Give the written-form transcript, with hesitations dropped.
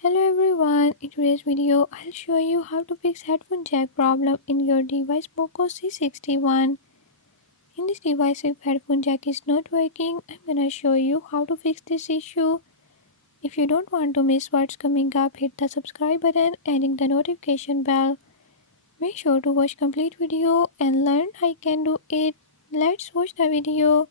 Hello everyone, in today's video I'll show you how to fix headphone jack problem in your device Poco C61. In this device if headphone jack is not working, I'm gonna show you how to fix this issue. If you don't want to miss what's coming up, hit the subscribe button and ring the notification bell. Make sure to watch complete video and learn how you can do it. Let's watch the video.